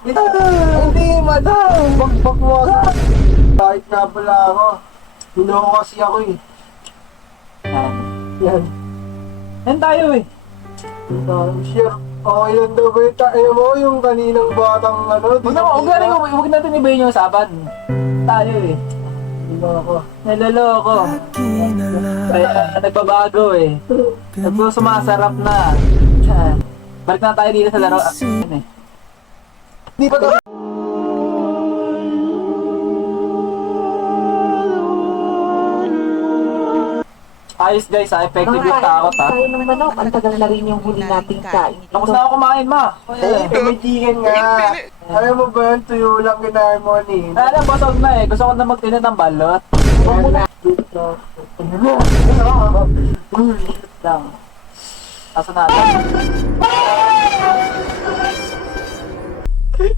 Hindi, madam. Bakbak mo ako. Kahit nga pala ako. Hinoko kasi ako eh. Yan. Yan tayo eh. Sure. Okay lang daw ba yung tayo mo? Yung kaninang batang ano? Huwag natin ibayin yung usapan. Tayo eh. Hindi ako. Naloloko. Kaya nagbabago eh. Sumasarap na. Balik na tayo dito sa laro. Eh. Hindi pa to. Ayos guys, effective yung takot ha. Kain ng manok. Ang tagal na rin yung huli nating kain. Tapos na ako kumain ma. Eh, tumitingin nga. Alam mo ba yun? Tuyo lang ginahin mo ni. Alam, busog na eh. Gusto ko na magtinit ng balot. Huwag mo na. Lang. Asa natin?